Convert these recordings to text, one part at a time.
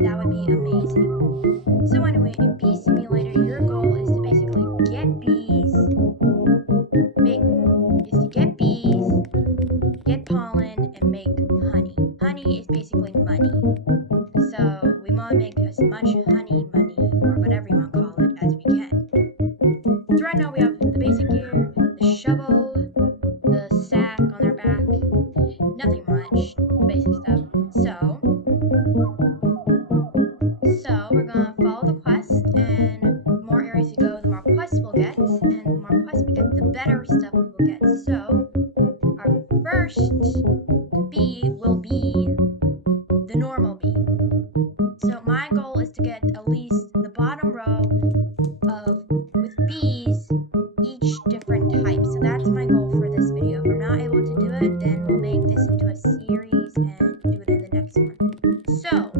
That would be amazing. So anyway, in Bee Simulator, your goal is to basically get bees, get pollen, and make honey. Honey is basically money. So we want to make as much honey money, or whatever you want to call it, as we can. So right now we have the basic gear, the shovel, the sack on our back, nothing much, the basic stuff. So we're gonna follow the quest, and the more areas you go, the more quests we'll get, and the more quests we get, the better stuff we will get. So our first bee will be the normal bee. So my goal is to get at least the bottom row with bees, each different type. So that's my goal for this video. If I'm not able to do it, then we'll make this into a series and do it in the next one. So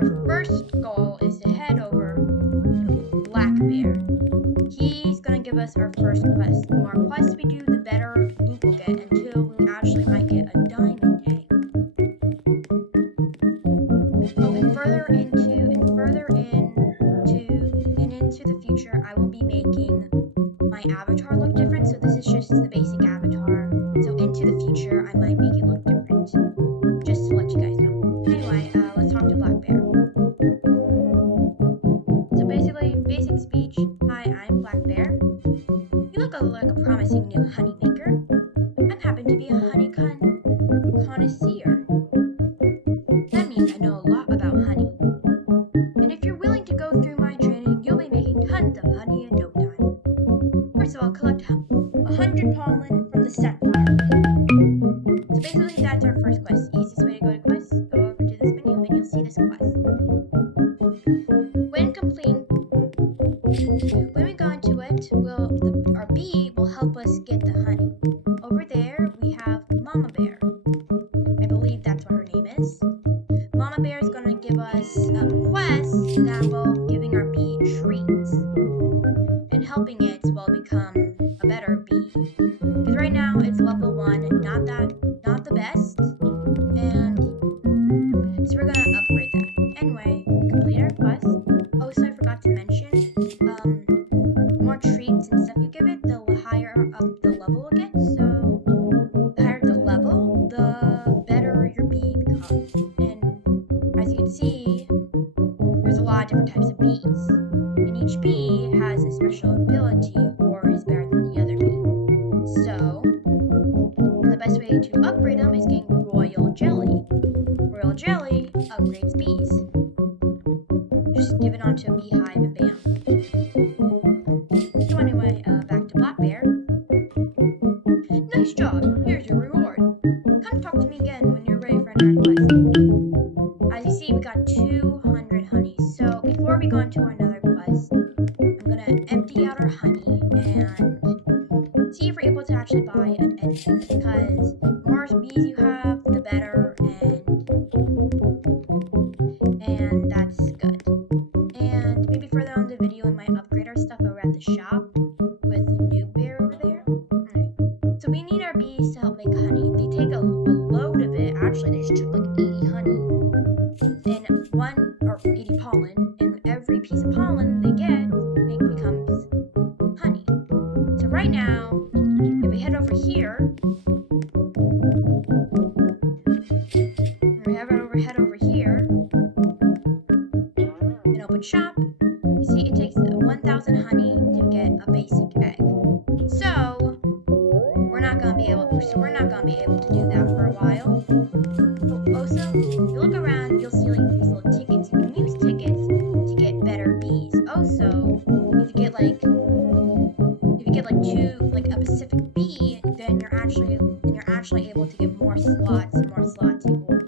our first goal is to head over to Black Bear. He's gonna give us our first quest. The more quests we do, the better loot we'll get, until we actually might get a diamond egg. Oh, and further into the future, I will be making my avatar look different. So this is just the basic avatar. So into the future, I might make it look different, just to let you guys know. Anyway, let's talk to Black Bear. So basically, basic speech. Hi, I'm Black Bear. You look like a promising new honey maker. I happen to be a honey connoisseur. That means I know a lot about honey. And if you're willing to go through my training, you'll be making tons of honey in no time. First of all, collect 100 pollen from the sunflower. So basically, that's our first quest. The easiest way to go to quests, go over to this menu and you'll see this quest. When we go into it, our bee will help us get the honey. Over there, we have Mama Bear. I believe that's what her name is. Mama Bear is going to give us a quest that will giving our bee treats and helping it will become a better bee. Because right now it's level 1 and not the best, and so we're gonna upgrade that. Anyway, we completed our quest. Also, I forgot to mention, the more treats and stuff you give it, the higher up the level it gets. So the higher the level, the better your bee becomes. And as you can see, there's a lot of different types of bees, and each bee has a special ability or is better than the other bee. So the best way to upgrade them is getting Royal Jelly. Royal Jelly upgrades bees. Just give it onto a beehive and bam. So anyway, back to Black Bear. Nice job. Here's your reward. Come talk to me again when you're ready for another quest. As you see, we got 200 honey. So before we go into another quest, I'm gonna empty out our honey and see if we're able to actually buy an engine, because the more bees you have, the better, and that's good. And maybe further on in the video, we might upgrade our stuff over at the shop with Noob Bear over there. Alright. So we need our bees to help make honey. They take a load of it. Actually, they just took like 80 honey and 80 pollen, and every piece of pollen they get, it becomes honey. So right now, if we head over here, and open shop, you see it takes 1,000 honey to get a basic egg. So we're not gonna be able to do that for a while. Also, if you look around, you'll see like these little tickets. You can use tickets to get better bees. Also, if you get like a specific bee, then you're actually able to get more slots, and more slots equal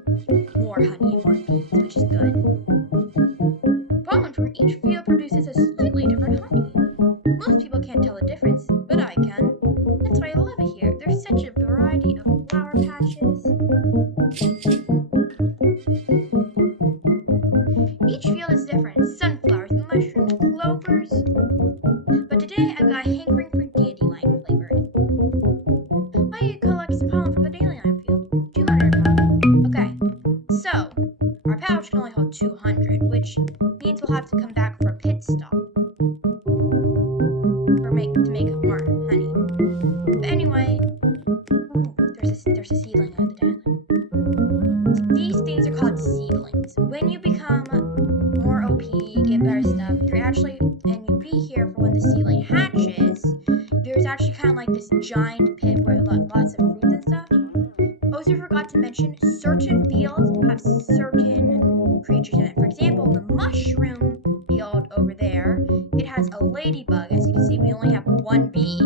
more honey and more bees, which is good. Pollen from each field produces a slightly different honey. Most people can't tell the difference, but I can. That's why I love it here. There's such a variety of flower patches. Each field is different. Sunflowers, mushrooms, clovers. But today I've got a hankering for dandelion flavored. I collect some pollen from the dandelion field. 200 pollen. Okay, so our pouch can only hold 200, which means we'll have to come back for a pit stop to make more honey. But anyway, there's a seedling on the dandelion. These things are called seedlings. When you become more OP, get better stuff, they're actually, and you be here for when the seedling hatches, there's actually kind of like this giant pit where lots of fruits and stuff. Also forgot to mention, certain fields have certain creatures in it. For example, the mushroom field over there, it has a ladybug. As you can see, we only have one bee.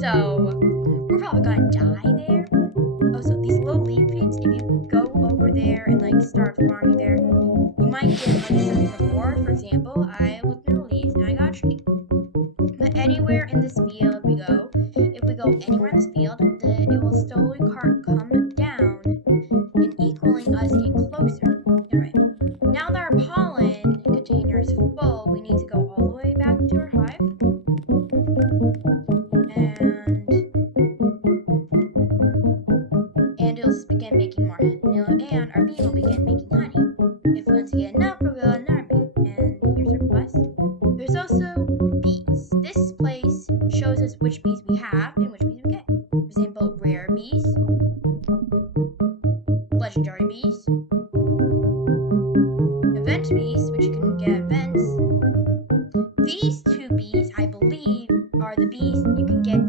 So, we're probably gonna die there. Also, these low leaf pits, if you go over there and like start farming there, you might get like some reward. For example, I looked in the leaves and I got a tree. But anywhere in this field we go, if we go anywhere in this field, it will slowly come down and equaling us getting closer. Alright, now that our pollen container is full, we need to go all the way back to our hive. And it'll begin making more honey. And our bee will begin making honey. If we want to get enough, we'll go another bee. And here's our quest. There's also bees. This place shows us which bees we have and which bees we get. For example, rare bees, legendary bees, event bees, which you can get events. These two bees, I believe, are the bees you can get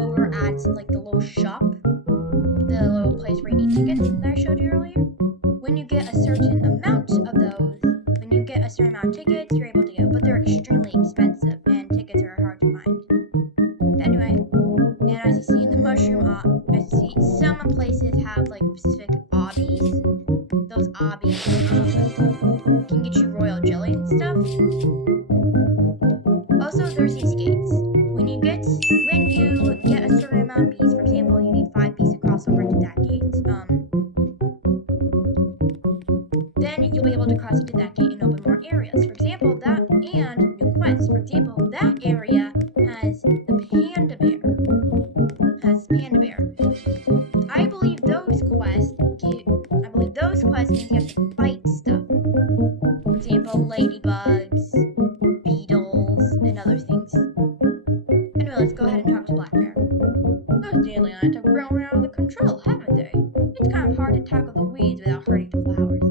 over at like the little shop, the little place where you need tickets that I showed you earlier. When you get a certain amount of those, when you get a certain amount of tickets, you're able to get, but they're extremely expensive and tickets are hard to find. But anyway, and as you see in the mushroom, as you see, some places have like specific obbies. Those obbies can get you royal jelly and stuff. Also, there's these gates. When you get a certain amount of bees, for example, you need 5 bees to cross over to that gate. Then you'll be able to cross into that gate and open more areas. For example, that and new quests. For example, that area has the panda bear. I believe those quests mean you have to fight stuff. For example, ladybugs, beetles, and other things. Anyway, let's go ahead and talk to Black Bear. Those dandelions have grown out of control, haven't they? It's kind of hard to tackle the weeds without hurting the flowers.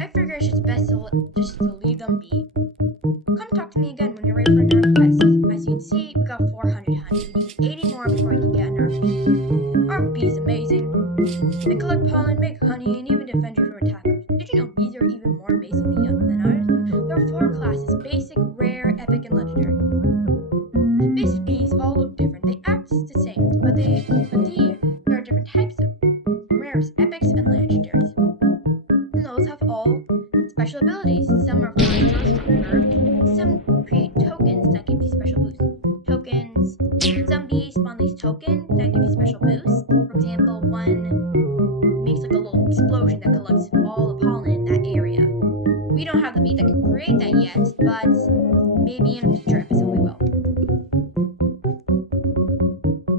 I figure it's just best just to leave them be. Come talk to me again when you're ready for another quest. As you can see, we got 400 honey. We need 80 more before we can get another bee. Our bee's amazing. They collect pollen, make honey, and even defend you from attackers. Did you know bees are even more amazing than ours? There are 4 classes: basic, rare, epic, and legendary. Basic bees all look different. They act the same, but there are different types of rares, epics, and legendaries. And those have all special abilities. Some are stronger, some create tokens that give you special boosts. Some bees spawn these tokens that give you special boosts. For example, one makes like a little explosion that collects all the pollen in that area. We don't have the bee that can create that yet, but maybe in a future episode we will.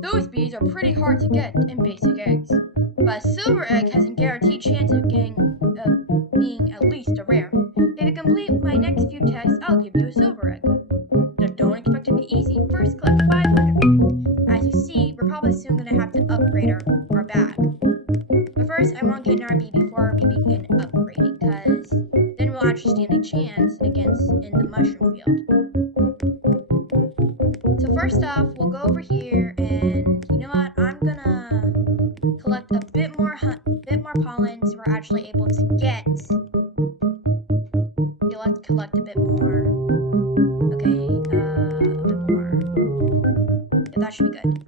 Those bees are pretty hard to get in basic eggs, but a silver egg has a guaranteed chance of being at least a rare. If you complete my next few tests, I'll give you a silver egg. Now don't expect it to be easy. First collect 500. As you see, we're probably soon going to have to upgrade our bag. But first, I want to get an RB before we begin upgrading, because then we'll actually stand a chance in the mushroom field. So first off, we'll go over here, and you know what? I'm gonna collect a bit more pollen, so we're actually able to get. Let's collect a bit more. Okay, a bit more. Yeah, that should be good.